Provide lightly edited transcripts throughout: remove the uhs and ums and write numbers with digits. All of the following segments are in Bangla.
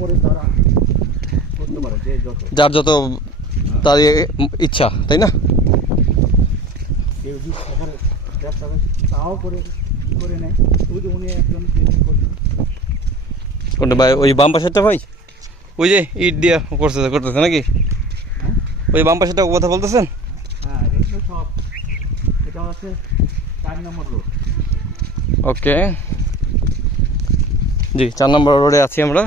পরে তারা করতে পারে, যে যত যার যত তার ইচ্ছা, তাই না? কেউ যদি সবার ব্যবসা তাও করে করে নেয়, শুধু উনি একজন করছেন। কোনটা ভাই? ওই বাম পাশেরটা ভাই, ওই যে ইট দিয়ে করতেছে নাকি? ওই বাম পাশেরটা কথা বলতেছেন? হ্যাঁ, এগুলো সব, এটা হচ্ছে 4 নম্বর রোড। ওকে, জি 4 নম্বর রোডে আছি আমরা,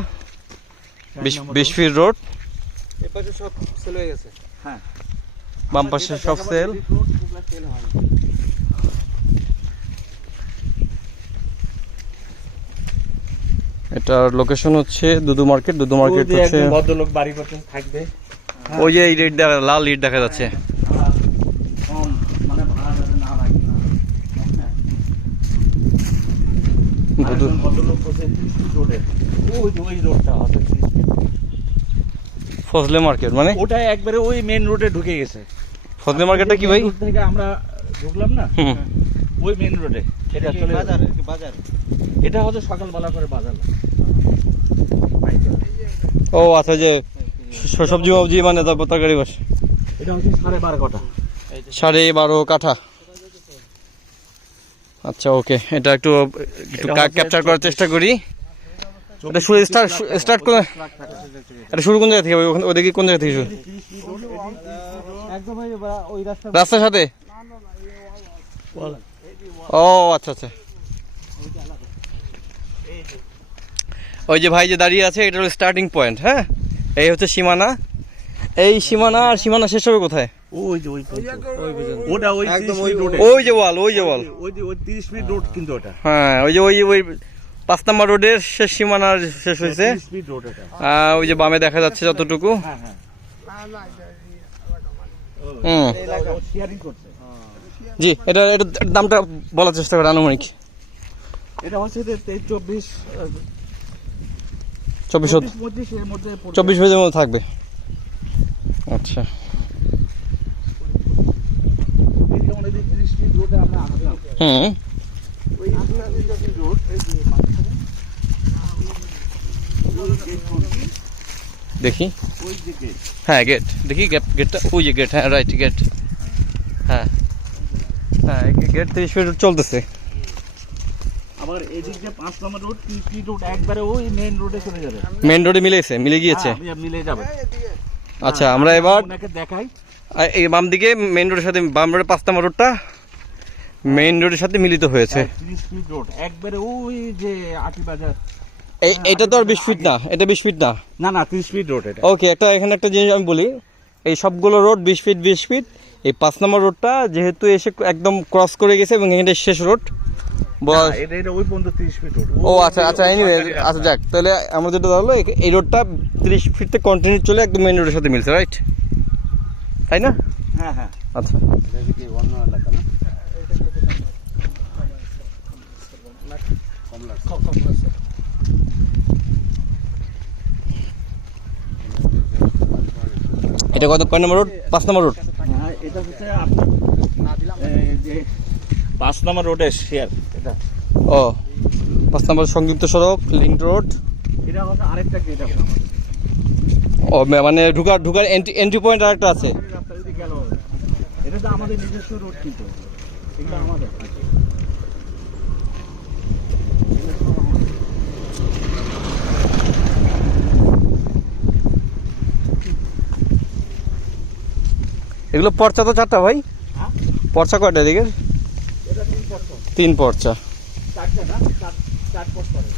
20 ফিট রোড। এই পাশে সব সেল হয়ে গেছে। হ্যাঁ, বাম পাশে সব সেল। এটার লোকেশন হচ্ছে দুদু মার্কেট। দুদু মার্কেট হচ্ছে ভদ্রলোক বাড়ি করছেন, থাকবে। ওই যে ইট লাল ইট দেখা যাচ্ছে। কম মানে ভাড়া যাতে না লাগে না। দুদু ভদ্রলোক করছে 30 ফিট রোডে, ওই রোডটা হবে 30 ফিট। ফজলে মার্কেট মানে ওটা একবারে ওই মেন রোডে ঢুকে গেছে। ফজলে মার্কেটটা কি ভাই? রোড থেকে আমরা ঢুকলাম না, হুম, ওই মেন রোডে এটা চলে বাজার, বাজার। এটা হচ্ছে সকালবেলা করে বাজার। ও আচ্ছা, যে সবজি মবজি মানে তারপর তরকারি বাস। এটা হচ্ছে 12.5 কাঠা। 12.5 কাঠা। আচ্ছা ওকে, এটা একটু ক্যাপচার করার চেষ্টা করি। এটা শুরু স্টার্ট করে, এটা শুরু কোন জায়গা থেকে? ওদিকে কোন জায়গা থেকে শুরু? একদম ওই রাস্তার সাথে? ও আচ্ছা আচ্ছা, ওই যে ভাই যে দাঁড়িয়ে আছে, এটা হলো স্টার্টিং পয়েন্ট। হ্যাঁ, এই হচ্ছে সীমানা। এই সীমানা, আর সীমানা শেষ হবে কোথায়? ওই যে ওই ওটা ওই একদম 30 ফিট রোডে, ওই যে ওয়াল, ওই যে ওয়াল। ওই 30 ফিট রোড কিন্তু ওটা। হ্যাঁ, ওই যে ওই 5 নম্বর রোডের শেষ সীমানার শেষ হয়েছে। 30 ফিট রোড এটা। ওই যে বামে দেখা যাচ্ছে যতটুকু। হ্যাঁ হ্যাঁ, হুম, শেয়ারিং করছে। জি এটা দামটা বলার চেষ্টা করে আনুমানিক। এটা হচ্ছে 24 24 25 এর মধ্যে পড়বে। 24 ভেজের মধ্যে থাকবে। আচ্ছা, এই যে আমাদের 30 ফিট রোডে আমরা আসলাম, হুম, ওই 30 ফিট রোড, এই যে দেখি। ওই যে গেট, হ্যাঁ গেট দেখি, গেটটা ওই যে গেট। হ্যাঁ রাইট, গেট। হ্যাঁ হ্যাঁ, গেট 30 ফিট চলতেছে। আবার এদিক যে 5 নম্বর রোড, 30 ফিট রোড একবারে ওই মেইন রোডে চলে যাবে। মেন রোডে মিলে গিয়েছে। হ্যাঁ, মিলে যাবে। আচ্ছা, আমরা এবার ওনাকে দেখাই। এই বাম দিকে মেন রোডের সাথে, বাম রোডে 5 নম্বর রোডটা মেইন রোডের সাথে মিলিত হয়েছে। 30 ফিট রোড একবারে ওই যে আটি বাজার। এটা তো আর 20 ফিট না, এটা 20 ফিট না। না না, 30 ফিট রোড এটা। ওকে, এখানে একটা জিনিস আমি বলি, এই সবগুলো রোড 20 ফিট। এই 5 নম্বর রোডটা যেহেতু এসে একদম ক্রস করে গেছে এবং এখানে শেষ রোড। এটা ওই পর্যন্ত 30 ফিট রোড। ও আচ্ছা আচ্ছা, এনিওয়ে আচ্ছা যাক, তাহলে আমরা যেটা ধরলো এই রোডটা 30 ফিট থেকে কন্টিনিউ চলে একদম মেইন রোডের সাথে মিলছে, রাইট? তাই না? হ্যাঁ হ্যাঁ, আচ্ছা, এটা কি অন্য এলাকা না? এটা কয় নম্বর রোড? 5 নম্বর রোড। হ্যাঁ, এটা হচ্ছে আপনার যে 5 নম্বর রোডের শেয়ার এটা। ও 5 নম্বর সংযুক্ত সড়ক, লিংক রোড। এটা হচ্ছে আরেকটা গেট আছে আমাদের। ও মানে ঢুকার এন্ট্রি পয়েন্ট আরেকটা আছে। রাস্তা যদি গেল, এটা তো আমাদের নিজস্ব রোড কিন্তু এগুলো আমাদের। এগুলো পর্চা তো 4টা ভাই? হ্যাঁ, পর্চা কয়টা এদিকে? এটা 3 পর্চা। 3 পর্চা। 4টা না, 4 পর্চা করে।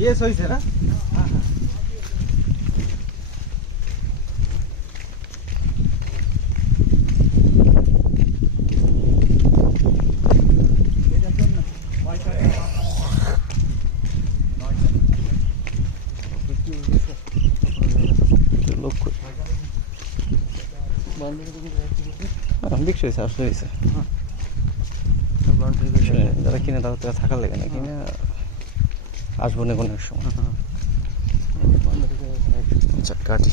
ইয়েস হইছে না? হ্যাঁ হ্যাঁ, এটার জন্য 9টা বিক্রি হয়েছে, আসলে হয়েছে। যারা কিনে তাদের তো থাকার লাগে না, কিনে আসবো না কোনো এক সময়। আচ্ছা কাটি।